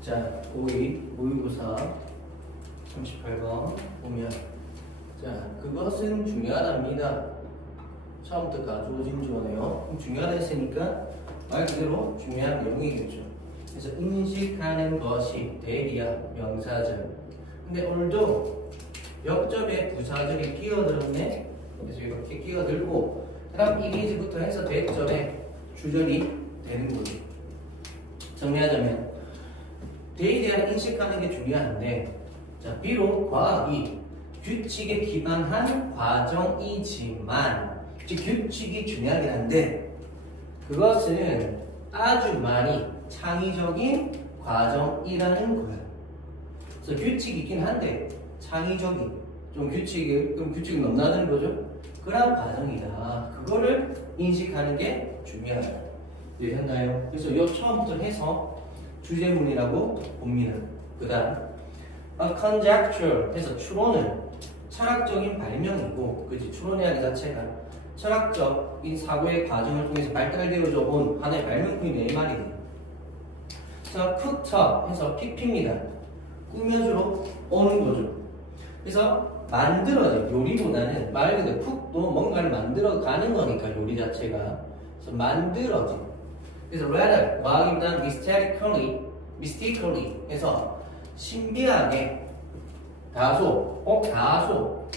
자, 모의고사 38번 보면 자, 그것은 중요하답니다. 처음부터 가주어진 주어네요. 중요하다 했으니까 말 그대로 중요한 내용이겠죠. 그래서 인식하는 것이 대리야 명사절. 근데 오늘도 역접에 부사절이 끼어들었네. 그래서 이렇게 끼어들고 그다음 이미지부터 해서 대절에 주절이 되는 거죠. 정리하자면 대에 대한 인식하는 게 중요한데, 자, 비록 과학이 규칙에 기반한 과정이지만, 즉 규칙이 중요하긴 한데 그것은 아주 많이 창의적인 과정이라는 거야. 그래서 규칙이 있긴 한데 창의적인, 좀 규칙을 넘나드는 거죠. 그런 과정이다. 그거를 인식하는 게 중요하다. 이해했나요? 그래서 요 처음부터 해서 주제문이라고 봅니다. 그 다음 a conjecture 해서 추론은 철학적인 발명이고, 그치? 추론이라는 자체가 철학적인 사고의 과정을 통해서 발달되어져 온 하나의 발명품이 내 말이에요. 자, cooked up 해서 PP입니다. 꾸며주러 오는 거죠. 그래서 만들어져, 요리보다는 말 그대로 쿡도 뭔가를 만들어가는 거니까 요리 자체가. 그래서 만들어져. 그래서 rather 과학이보다는 mystically 해서 신비하게, 다소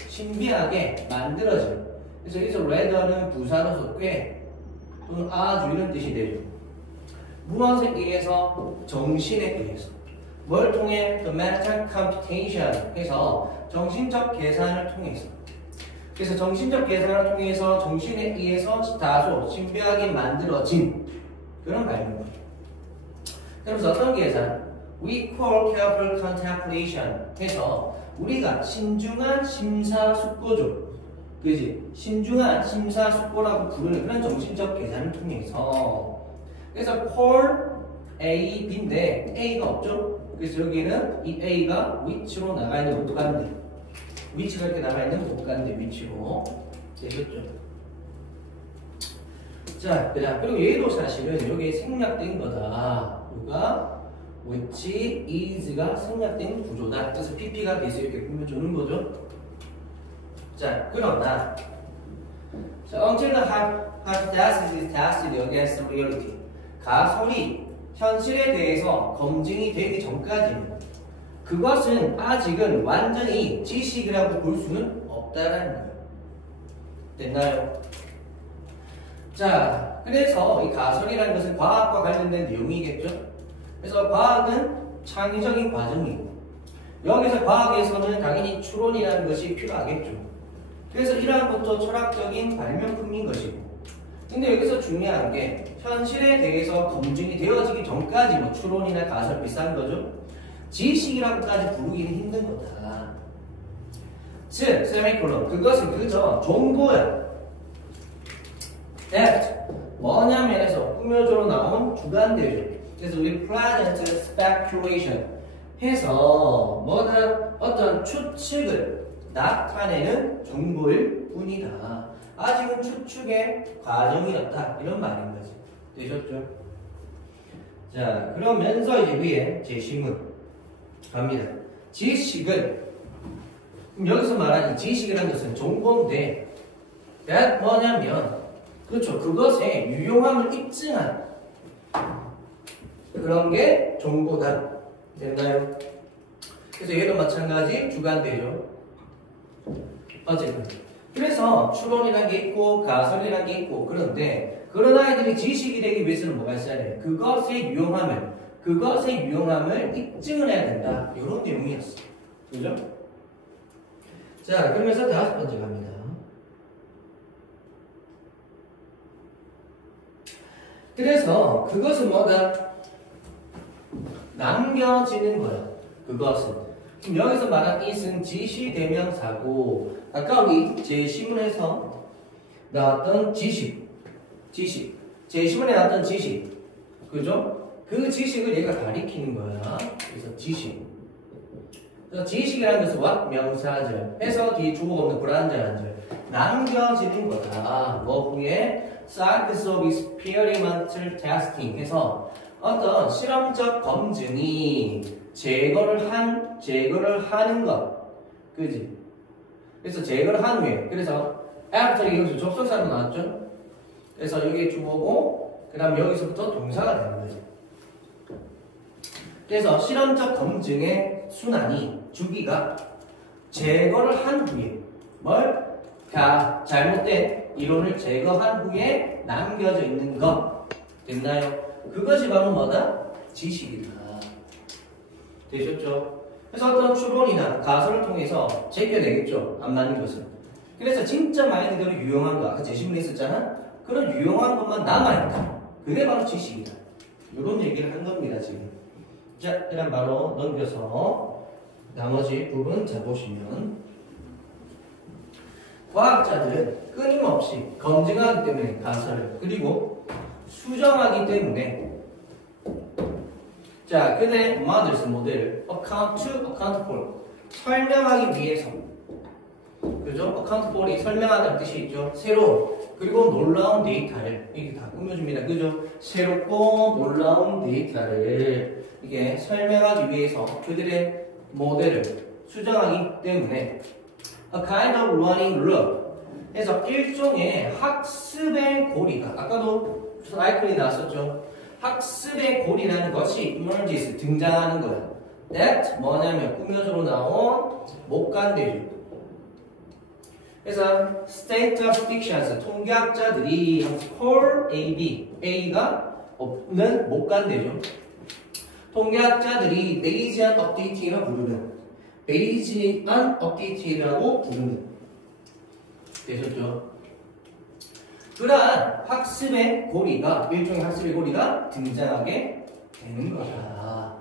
신비하게 만들어져. 그래서 여기서 rather는 부사로서 꽤 또는 아주 이런 뜻이 되죠. 무엇에 의해서? 정신에 의해서. 뭘 통해? The mental computation 해서 정신적 계산을 통해서. 그래서 정신적 계산을 통해서 정신에 의해서 다소 신비하게 만들어진 그런 발명이에요. 그러면서 어떤 계산? We call careful contemplation 해서 우리가 신중한 심사숙고죠. 그지? 신중한 심사숙고라고 부르는 그런 정신적 계산을 통해서. 그래서 call A, B인데 A가 없죠? 그래서 여기는 이 A가 위치로 나가 있는 못 간대. 위치가 이렇게 나가 있는 못 간대. 위치로. 되겠죠? 자, 그리고 얘도 사실은 여기에 생략된 거다. 누가? which is가 생략된 구조다. 그래서 PP가 계속 이렇게 꾸며주는 거죠. 자, 그러나 자, until the hypothesis is tested against reality. 가설이 현실에 대해서 검증이 되기 전까지는 그것은 아직은 완전히 지식이라고 볼 수는 없다라는 거예요. 됐나요? 자, 그래서 이 가설이라는 것은 과학과 관련된 내용이겠죠? 그래서 과학은 창의적인 과정이고, 여기서 과학에서는 당연히 추론이라는 것이 필요하겠죠. 그래서 이러한 것도 철학적인 발명품인 것이고, 근데 여기서 중요한 게 현실에 대해서 검증이 되어지기 전까지 뭐 추론이나 가설 비슷한 거죠. 지식이라고까지 부르기는 힘든 거다. 즉, 세미콜론, 그것은 그저 정보야. that 뭐냐면에서 꾸며줘로 나온 주관대죠. 그래서 we present speculation 해서 뭐다? 어떤 추측을 나타내는 정보일 뿐이다. 아직은 추측의 과정이었다. 이런 말인 거지. 되셨죠? 자, 그러면서 이제 위에 제시문 갑니다. 지식은, 그럼 여기서 말하는 지식이라는 것은 정보인데, that 뭐냐면, 그렇죠. 그것의 유용함을 입증한 그런 게 정보다. 됐나요? 그래서 얘도 마찬가지 주관되죠. 어쨌든. 그래서 추론이라는 게 있고 가설이라는 게 있고, 그런데 그런 아이들이 지식이 되기 위해서는 뭐가 있어야 돼요? 그것의 유용함을 입증을 해야 된다. 이런 내용이었어. 그죠? 자, 그러면서 5번째 갑니다. 그래서 그것은 뭐다? 남겨지는 거야. 그것은. 그럼 여기서 말한 it은 지시대명사고, 아까 우리 제시문에서 나왔던 지식. 제시문에 나왔던 지식. 그죠? 그 지식을 얘가 가리키는 거야. 그래서 지식. 그래서 지식이라는 것은 what? 명사절. 해서 뒤에 주어가 없는 불완전한 절. 남겨지는 거다. 뭐 후에 Science of Experimental Testing 해서 어떤 실험적 검증이 제거를 하는 것. 그지? 그래서 제거를 한 후에. 그래서 after 여기서 접속사로 나왔죠? 그래서 여기에 주어고, 그 다음 여기서부터 동사가 되는 거지. 그래서 실험적 검증의 순환이, 주기가 제거를 한 후에, 잘못된 이론을 제거한 후에 남겨져 있는 것. 됐나요? 그것이 바로 뭐다? 지식이다. 되셨죠? 그래서 어떤 추론이나 가설을 통해서 제껴내겠죠. 안 맞는 것은. 그래서 진짜 말 그대로 유용한 거, 아까 제시문에 있었잖아? 그런 유용한 것만 남아있다. 그게 바로 지식이다. 이런 얘기를 한 겁니다, 지금. 자, 그럼 바로 넘겨서 나머지 부분 잘 보시면. 과학자들은 끊임없이 검증하기 때문에 가설을, 그리고 수정하기 때문에, 자, 그들의 models, 모델을 account to, account for, 설명하기 위해서, 그죠? account for이 설명하다는 뜻이 있죠. 새로운, 그리고 놀라운 데이터를 이렇게 다 꾸며줍니다. 그죠? 새롭고 놀라운 데이터를 이게 설명하기 위해서 그들의 모델을 수정하기 때문에 a kind of running loop. 그래서 일종의 학습의 고리가, 아까도 사이클이 나왔었죠. 학습의 고리라는 것이 emerges, 등장하는 거야. That 뭐냐면 꾸며서로 나온 목간대죠. 그래서 statisticians, 통계학자들이 call A가 없는 목간대죠. 통계학자들이 Bayesian updating을 부르는, Bayesian updating이라고 부르는. 되셨죠? 그러한 학습의 고리가, 일종의 학습의 고리가 등장하게 되는 거다.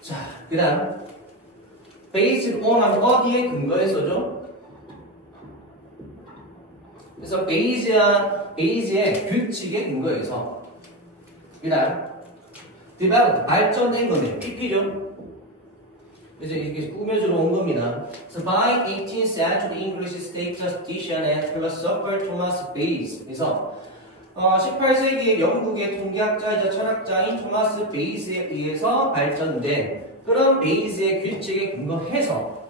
자, 그 다음 based on 하면 어디에 근거해서죠? 그래서 Bayesi의 규칙에 근거해서, 그 다음 developed, 발전된 거네. PP죠? 이제 이렇게 꾸며주러 온 겁니다. So by 18th century English statistician and philosopher Thomas Bayes. 그래서 18세기 영국의 통계학자이자 철학자인 토마스 베이스에 의해서 발전된 그런 베이스의 규칙에 근거해서,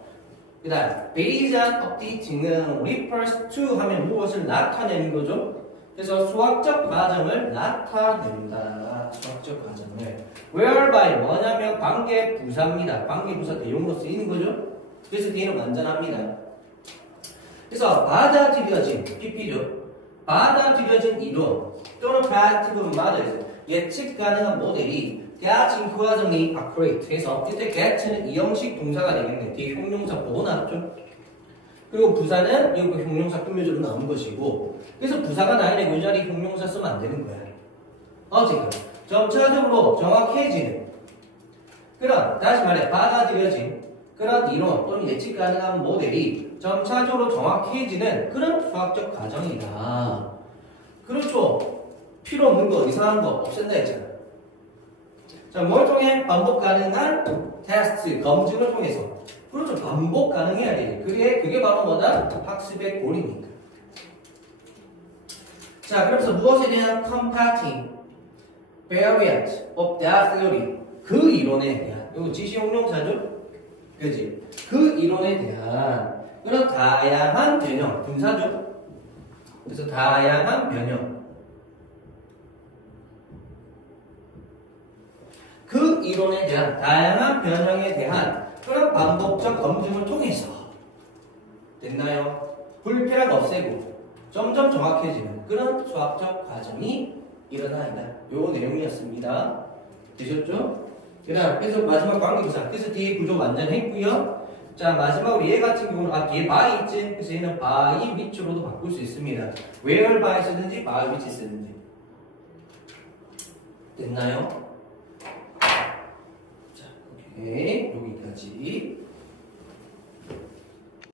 그 다음 Bayesian updating은 refers to 하면 무엇을 나타내는 거죠? 그래서 수학적 과정을 나타낸다. 수학적 과정을. whereby 뭐냐면 관계부사입니다. 관계부사 대용으로 쓰이는 거죠. 그래서 뒤에는 완전합니다. 그래서 받아들여진, PP죠. 받아들여진 이론 또는 predictive models, 예측 가능한 모델이 가진 과정이 accurate 해서 이때 get는 이형식 동사가 되겠네. 뒤에 형용사 보고 나왔죠. 그리고 부사는 이거 형용사 꾸며주로 나온 것이고, 그래서 부사가 나이네 이 자리 형용사 쓰면 안 되는 거야. 어쨌든 점차적으로 정확해지는 그런, 다시 말해 받아들여진 그런 이론 또는 예측 가능한 모델이 점차적으로 정확해지는 그런 수학적 과정이다. 그렇죠. 필요 없는 거, 이상한 거 없앤다 했잖아. 자, 뭘 통해? 반복 가능한 테스트, 검증을 통해서. 그렇죠. 반복 가능해야 되지. 그게 바로 뭐다? 학습의 고리니까. 자, 그래서 무엇에 대한 combating variant of that theory, 그 이론에 대한, 이거 지시형용사죠? 그지? 그 이론에 대한 그런 다양한 변형, 분사죠? 그래서 다양한 변형, 그 이론에 대한 다양한 변형에 대한 그런 반복적 검증을 통해서, 됐나요? 불필요가 없애고 점점 정확해지는 그런 수학적 과정이 일어나야 한다. 요 내용이었습니다. 되셨죠? 그 다음, 그래서 마지막 관계부사. 그래서 뒤에 구조 완전했고요. 자, 마지막으로 얘 같은 경우는, 뒤에 by 있지? 그래서 얘는 by which로도 바꿀 수 있습니다. where by 쓰든지 by which 쓰든지. 됐나요? 자, 오케이. 여기까지.